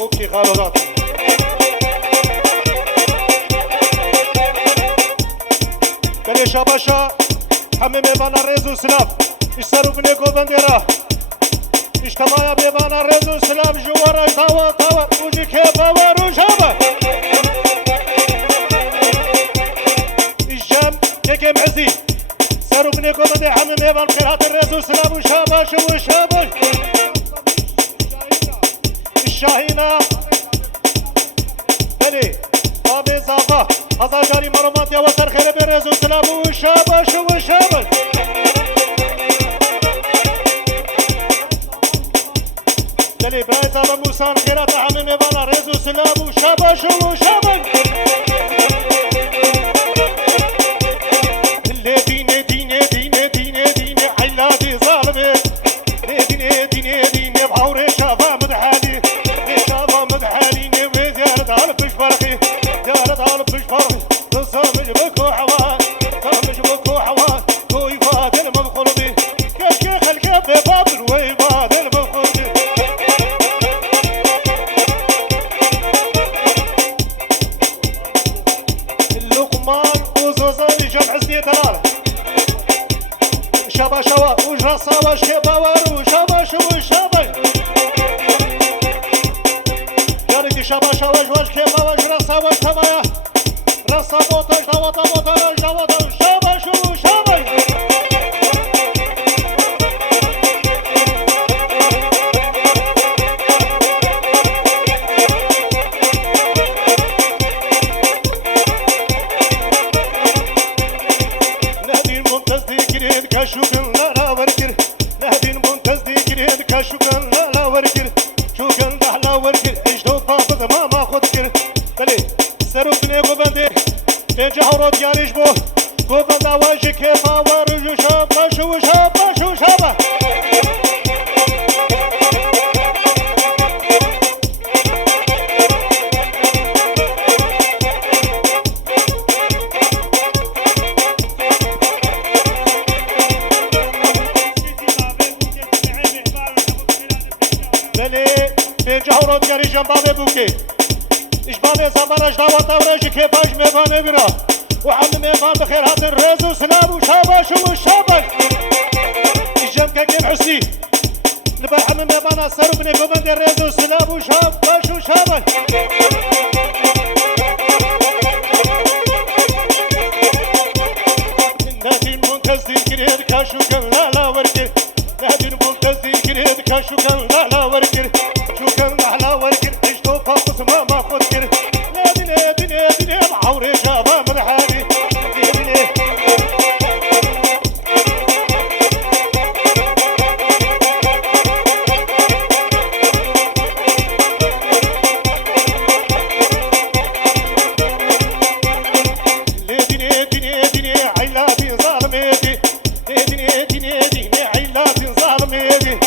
اوكي خالو بلي شاباشا همه میبانا رزو سلاف اشترو بنيكو بنديرا اجتماعي بيبانا رزو سلاف جوارا تاوا تاوا وجي كيفا وروشابا الجام كيكي معزي سارو بنيكو بندي همه میبان قرات الرزو سلاف وشاباش وشاباش الشاهينة بلي بابي زافا هذا جاري مرمات يا وتر خير برزو سلام وشابش وشابش بلي براي زافا موسان خيرات عمي ميبانا رزو سلام وشابش وشابش اللي ديني ديني ديني ديني ديني عيلاتي ظالمي ديني ديني ديني بحوري شافا مدحالي شافا مدحالي وزيارة على فش فرقي زيارة على فش فرقي تصامج بكو حوان تصامج بكو حوان كوي فادل مبخلبي كشكي خلقه ببابل ويفادل مبخلبي اللقمان وزوزاني جمع زنية دلالة شابا شوا وجرى صاوة شكيبا وارو شابا شو شابا جاري شابا شوا جواج كيبا وجرى صاوة تمايا رصا موتاج دوتا موتاج دوتا شابا شو شابا نهدين ممتاز دي كريد كاشوكن لا وركر نهدين ممتاز دي كريد كاشوكن لا وركر شوكن دحلا وركر اجدو طابط ما خدكر بلي سرو بنيكو بندي بيجي حورات ياريش بو بندا واجي كيفا ورجو شابا شو شابا شو شابا بلي بيجي حورات ياريش جنبابي بوكي إجباني زمرش دعوة ورجي كيفاش ميباني برا وعم ميبان بخير هات الرز وسلام وشابش وشابش الجم كيف حسي نبا عم ميبان أسر بني كومند الرز وسلام وشابش وشابش نادين منتزدين كريد كاشو كان لا وركر نادين منتزدين كريد كاشو كان لا وركر شو كان لا وركر اجتو فاقص ما خدكر نادين عوري شابا مدحالي عيلاتي ظالميتي ديني عيلاتي ظالميتي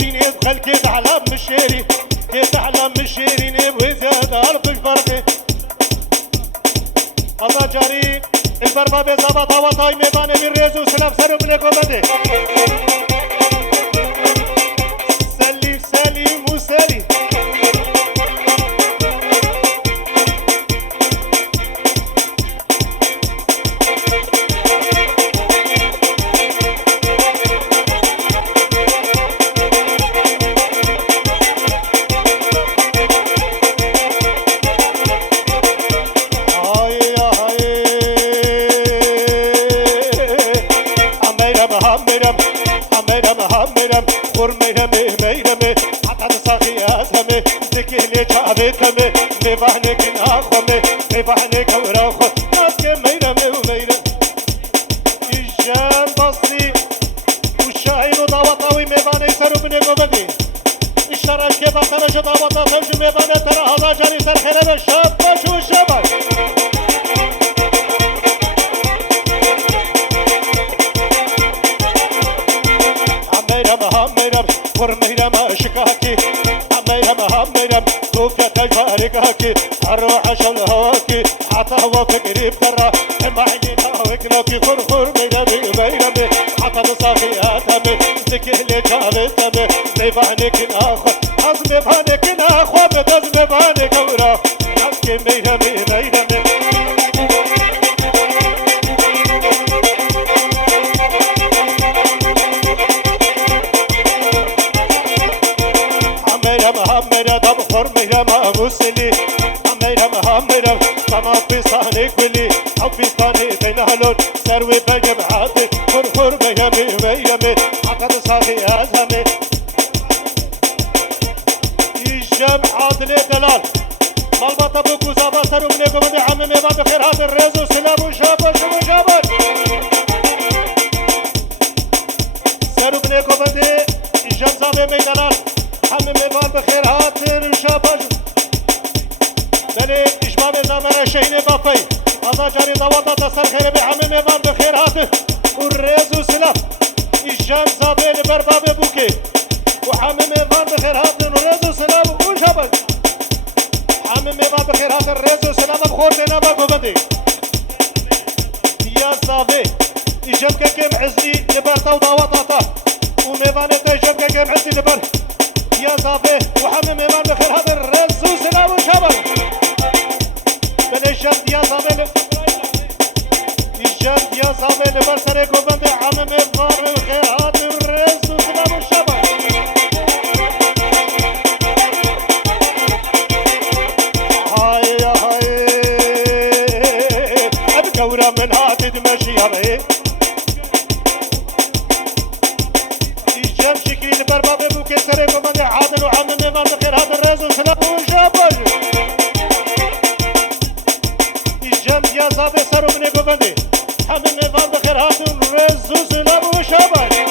ديني خلقي على مشيري كيف على مشيري نبغي زيادة ألف فرقي الله جاري البربابي زبطة وطاي ميباني بالريز وسلام سلام لكم بدي سليم وسليم ميبانك ناخمي ميبانك وراخو ناسك ميرمي وميرم الجان بصري والشاهين وضاوطاوي ميباني سرو بنيكو بدي الشراش كيف ترش ضاوطا توجو ميباني ترى هذا جاري سرخيرة الشاب شو الشبك عميرم ورميرم شكاكي عميرم كوفيا تجاركاكي الروح شل هواكي عطا وفكري بترى ما عينينا وكلاكي فرفر ميرمي عطا نصاخي آتمي ذكي اللي جابتمي ميبانك ناخد عزمي هانكنا خواب دز مباني كورا حكي ميهمي ميهمي هميرا دب خرميرا ما مسلي هميرا ما في صاني كلي او في صاني تنهلون سروي بجب عاتي خر ميهمي ميهمي عقد صاغي ازهمي يجم عادل دلال مالبطة بوكو زابا سرو منيكو مدي عمي ما بخير هذا الرزو سلام وشابر وشابر سرو منيكو مدي يجم زابي ميدلال عمي ميبان بخير هاتر وشابر بلي إجمام زمان شهين بافي هذا جاري دوات تسر خير بعمي ميبان بخير هاتر والرزو سلام يجم زابي لبرباب بوكي وحمي ميبان بخير هاتر والرزو سلام وشابر حمي ميبان بخير هاتر الرزو سلام بخور دينا باقو بدي يا زابي يجم كيم عزلي لبرتا ودواتاتا وميبان يجم كيم عزلي لبر يا زابي وحمي ميبان بخير هاتر الرزو سلام وشابر بلشت يا زابي يجم يا زابي لبر سريكو بدي حمي ميبان بخير هاتر الرزو سلام وشابر كورة من هاتي تمشي هبه يجم شكري لبربابي بوكي سريكو مدي عادل وعمي ميمان بخير هذا الرزو سلام وشابر يجم يا زابي سرو منيكو مدي حمي ميمان بخير هذا الرزو سلام وشابر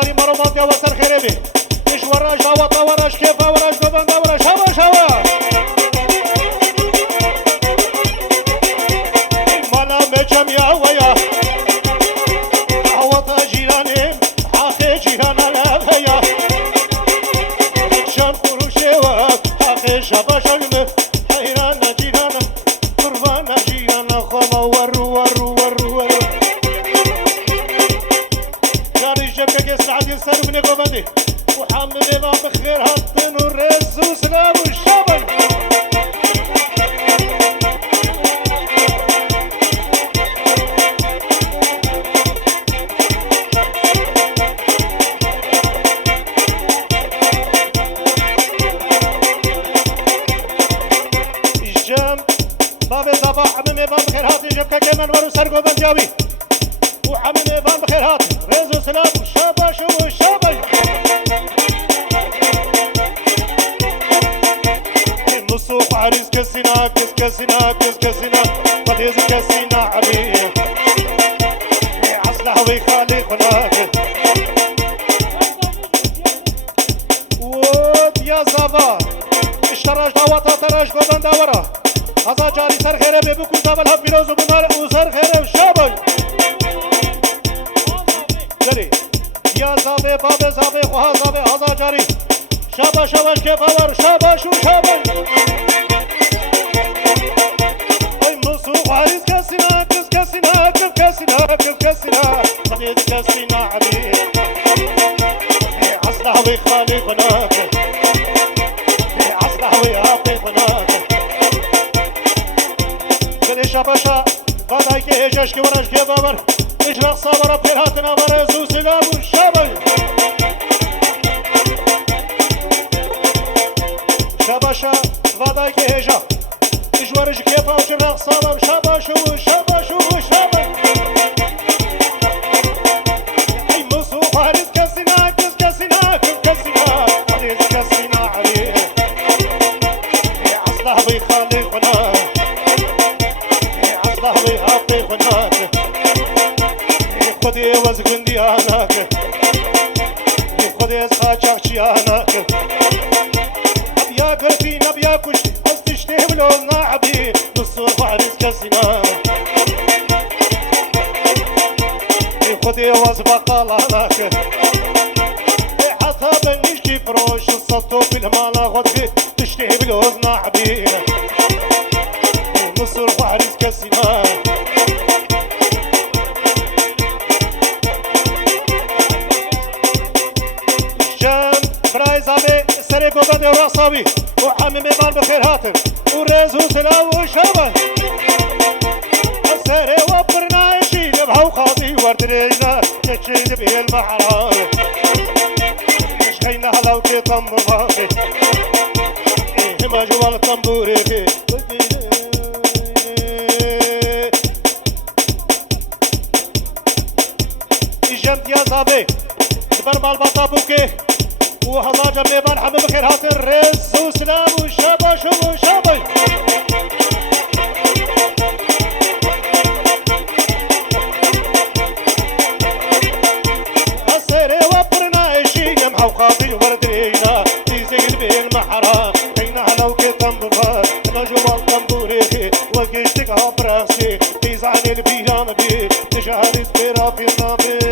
جاري مروان يا وسر خريبي ايش وراش دعوة وراش كيف وراش قبان وراش هوا شوا مالا مجم يا ويا عوض جيراني حاخي جيران الافيا شان خروشي وك حاخي شبا شلم حيران جيران قربان جيران خما ورو ورو ورو ورو جاري جبكك السعد يسر بني قبندي وحمد ما بخير هطن والرز وسلام والشبل الجام باب الضباح حمد ما بخير هاتي جبكك من ورو سرقو بنجاوي وحمد ما بخير هاتي رز وسلام والشبش والشبل السوق عريس كسينا كس كسينا كس كسينا بديز كسينا عبيه عصلح ويخالي هناك ويا زابا اشتراش دعوة تراش قدن دورة هذا جاري سر خيره بيبكو زابل هب بيروز وبمال وسر خيره وشابل جري يا زابي بابي زابي خوها زابي هذا جاري شابا شواش كيف اور شابا شو شابا اي مصوب عريس كسنا كس كسنا كف كسنا كف كسنا بديز كسنا عبيد عصلح ويخالي هناك عصلح ويعطي هناك كلي شاباشا غاداي كي جاش كي وراش كي بابر اجرق صابر بيرهاتنا ورزو سلام والشابل شاباشا غاداي كي هجا اجوارج كيفا وجرق صابر شاباشو شاباشو شابل اي مصوب عريس كسنا كس كسنا كس كسنا عريس كسنا عليه عصلح بيخالي هناك عصلح بيعطي هناك خدي وزغندي هناك خدي اسخاچاك چي هناك ابيا قرفين ابيا كشتي استشتي بلوزنا عبي نصوص عريس كسنا خدي وزبقال هناك حسب نشتي فروش السطو بالمالا خدي تشتي بلوزنا عبي نصوص عريس كسنا فرايز عبي سري قبان يا راساوي وحامي ميبان بخير هاتم ورز وسلام وشابل السري وبرنا يشي نبها وخاطي وردرينا تشيد بيه المحرام مش خينا هلا وكي طمبابي هما جوال الطنبوري في جنت يا زابي برمال بطابوكي وهذا جميع مرحبا بخير هات الرز وسلام وشابا شو وشابا السيري وبرنا اشي يمحا وخاطي وردرينا تيزيل بيه المحرام كينا على وكتم بفار نجوى الطنبوري وقشتك عبراسي تيزعني البيران بيه تشهد سبيرا في النبي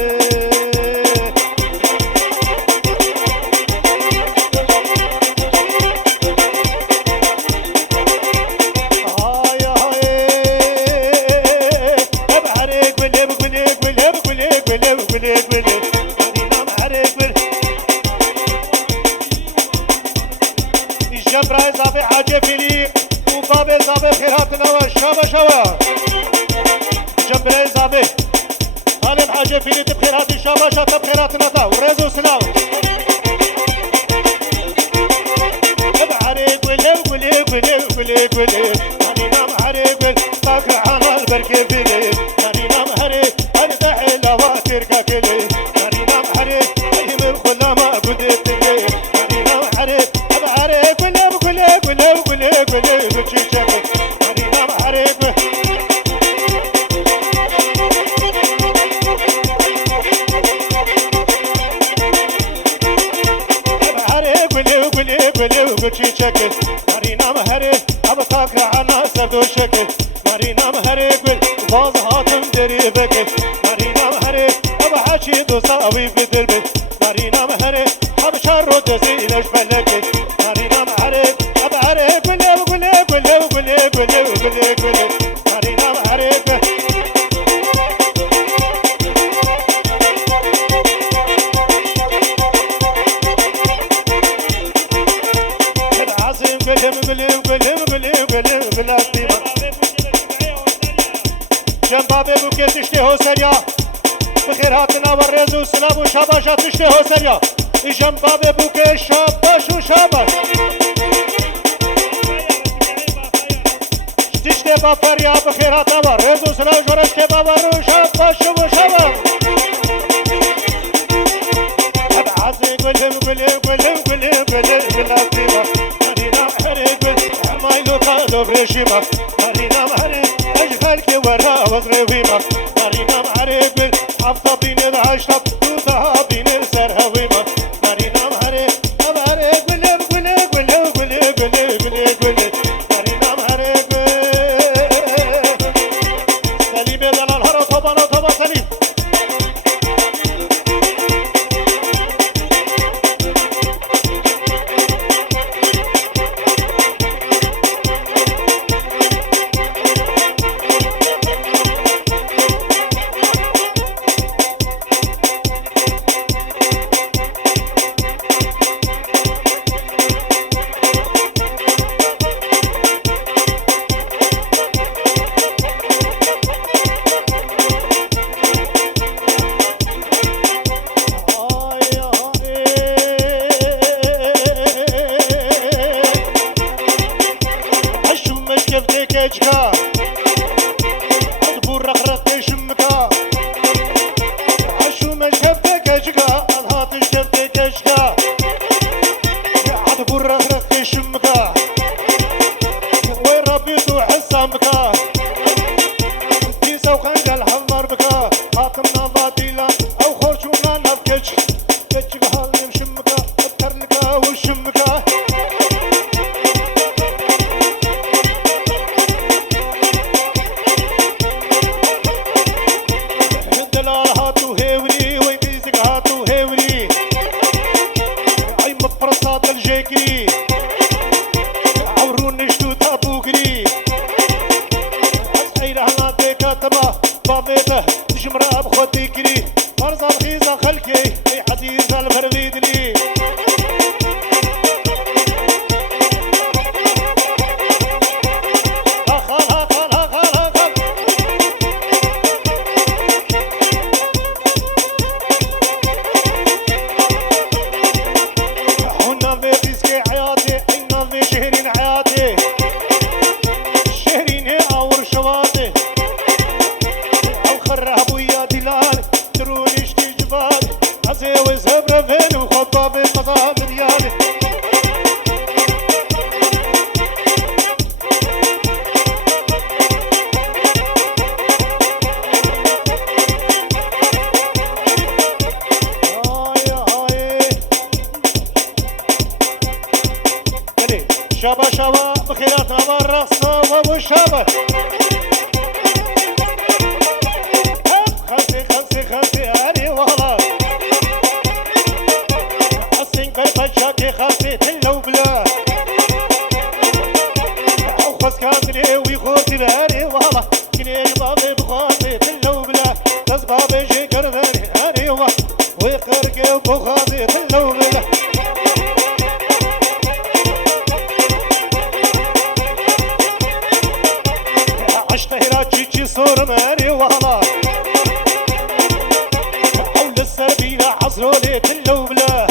الجبرة زابي حاجة فيلي وبابي زابي خيراتنا والشابة شوا جبرة زابي هاني بحاجة فيلي تبخيرات الشابة شاتا بخيراتنا تا ورزو سلام ابعري قولي قولي قولي قولي قولي هاني نام عري قول باكر على البركة فيلي هاني نام عري هاني داحي لواتر كاكلي هاني نام عري ايهم الخلا ما قدرت لي هاني نام عري ابعري قولي قولي قولي قولي قولي دوتشي شاكل هاني نام عري قول گلی و گچی چکه مارینا مهره اب تاکر عنا سردو شکه مارینا مهره گل باز هاتم دری بکه مارینا مهره اب حاچی دوستا وی بدر بی مارینا مهره اب شر رو دزیلش بلکه مارینا مهره اب عره گلی و گلی گلی و گلی گلی و گلی گلی مارینا مهره جنبابه بوكي تشتهو سريا بخير هاتنا والرز وسلام وشاباشا تشتهو سريا جنبابه بوكي شاباش وشاباش تشتي بافريا بخير هاتنا والرز وسلام جورشتي بابارو شاباش وشاباش عزي قلهم قلهم قلهم قلهم قلهم بالعطيبة مرينا محرق عمايلو قادو بريشيما مرينا محرق أجفالك ورا وزريويما مرينا محرق حفظة بين العشرة دوتها بين السرهويما مرينا محرق أبهرق قلهم قلهم قلهم قلهم قلهم قلهم قلهم مرينا محرق سليم دلال هرو طبانا طبا سليم كيجكا أدبور رخرتي شمكا عشو مشكبتي كيجكا أضهاتي شكبتي كيجكا أدبور رخرتي شمكا وين ربيتو حسامكا في سوقان قال حمر بكا حاكمنا باطيلا أو خورشونا ناف كيجك كيجك هالي مشمكا أترلكا وشمكا الجيكري عوروني شتوت ابوكري اسحيل هلا ديكاتما بابيته تجمرا بخوتي كري مرزا بخيزة خلكي اي عزيز الفربيدلي شابا شابا بخيرات نمار رقصة وابو شابا خلصي خلصي خلصي هاري والله حسين كيف شاكي خلصي تلو بلا أو خس كامري ويخوتي بهاري والله كني بابي بخاطي تلو بلا بس بابي جي كرداني هاري والله ويخرقي وبخاطي تلو بلا تشي صور ماني والله حول السبيلة عصروا لي تلو بلا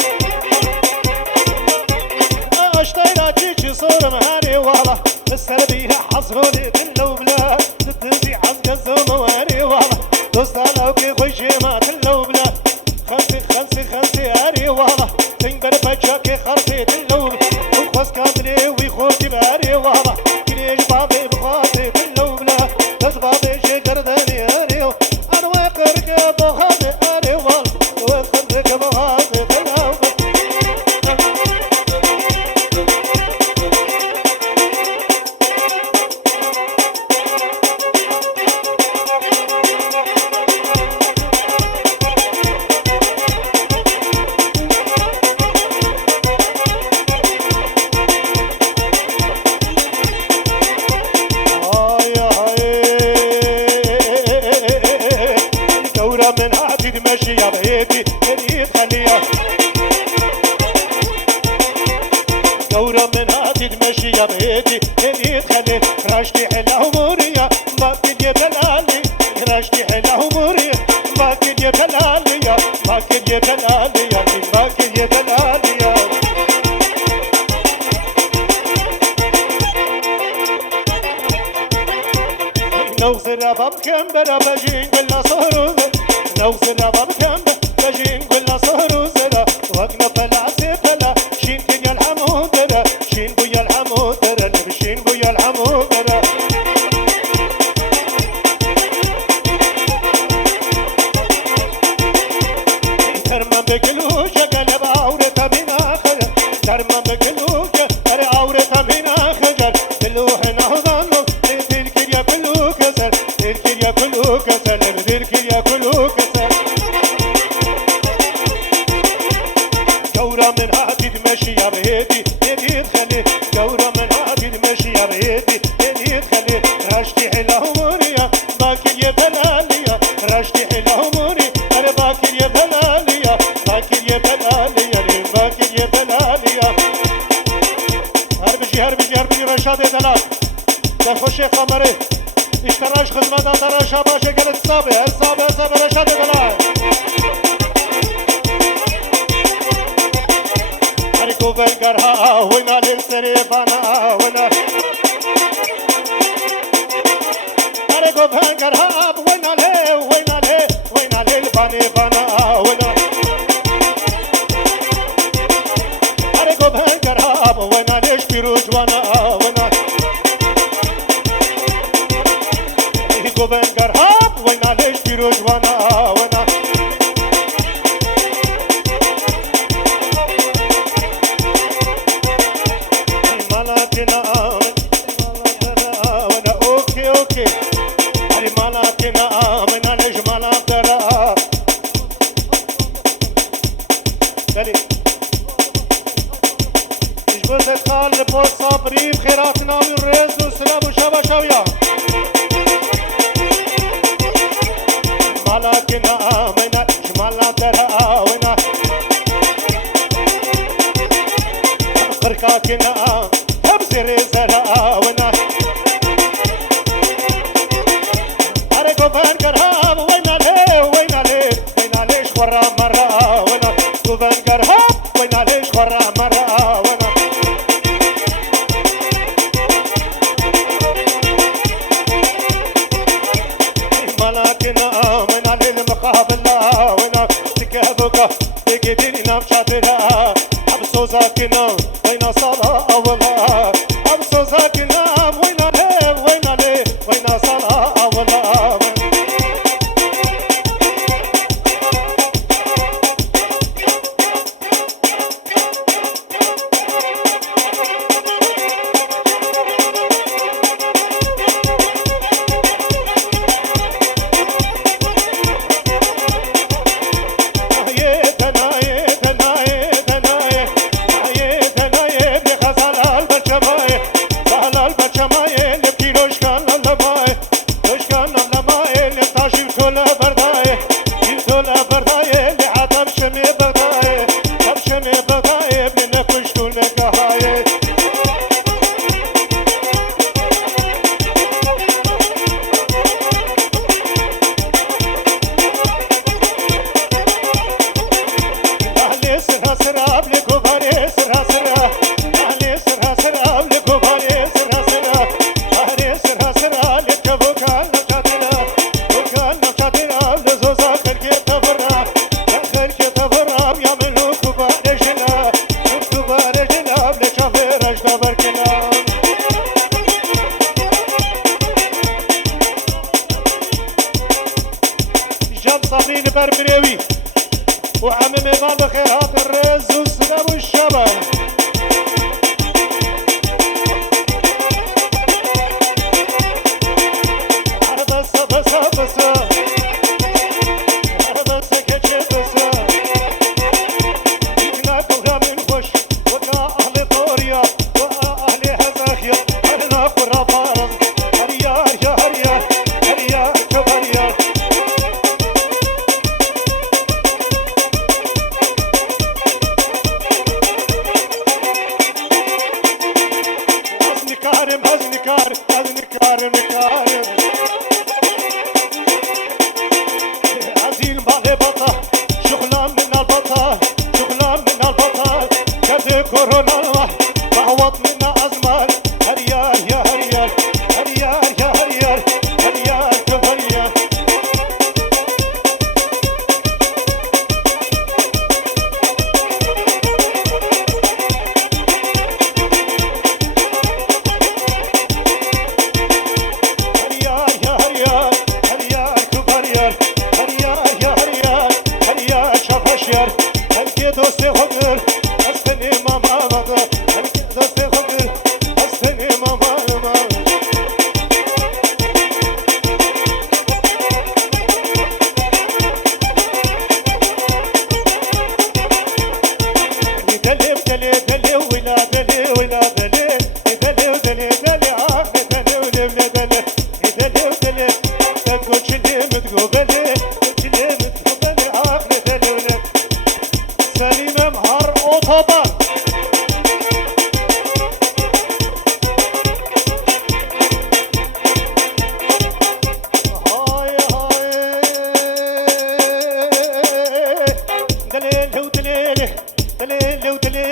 اشتينا تشي صور ماني والله السبيلة عصروا لي تلو بلا تدزي عزق الزوم ماني والله دوستا لو كي خشي ما تلو بلا خلصي خلصي خلصي هاري والله تنقر بجاكي خلصي تلو بلا وخوص كاملي ويخوتي باري والله كليش بابي بخاطي تلو بلا بس بابي شكردني هاري انا ويقرك بخاطي هاري والله ويقرك بخاطي دورة من هاتي تمشي يا بيتي هدي تخلي راشتي حلا همورية باكد يا دلالي راشتي حلا همورية باكد يا دلالي باكد يا دلالي باكد يا دلالي نوصل باب كمبر بجين كل صهروز نوصل باب كمبر بجين كل صهروز وقنا فلا سفلا شين كن الحمود شين بو الحمود شين بو الحمود ترمم بكلوش قلب عورة من آخر ترمم بكلوش قلب عورة من آخر كلوح نهضانو تلك يا كلو كسر تلك يا كلو كسر تلك يا كلو كسر دورة من هاتي تمشي يا بيتي هدي تخلي دورة من هاتي تمشي يا بيتي هدي تخلي راشتي حلا همورية باكر يا دلالية راشتي حلا هموري أنا باكر يا دلالية باكر يا دلالية باكر يا دلالية هربجي رشاد دلال خوش قمره اشتراش خدمت تراشا باشه قلت صابه صابه رشاد دلال هرکو بنگرها وینا لسری بانا وینا هرکو بنگرها وینا ل بانی بانا وینا هرکو بنگرها وینا لش پیروز وانا وینا هرکو بنگرها وینا لش پیروز وانا وینا صابرين خيراتنا والرز والسلام وشابا شويا مالكنا آمنا جمالنا تراونا خركاكنا هبزر زراونا أريكو بانكرهاب وينا ليش ورا مرة ونا بانكرهاب وينا ليش ورا مرة ونا تقدري نفشاتها أبصو زاكنا وين صلاة أولا أبصو زاكنا وين صلاة أولا صابرين بربريوي وعمم مال بخيرات الرز والسلام والشباب كورونا تعوض منا أزمان هريال يا هريال هريال يا هريال هريال كفريال دوستي خبر استني ماما بابا دوستي خبر استني ماما بابا دلي دلي دلي ولا دلي ولا دلي دلي دلي دلي عم دلي ولا دلي دلي دلي تقول شلي متقبلي شلي متقبلي عم دلي ولا سليم مهر اوتوبان هاي هاي دليل ودليل دليل ودليل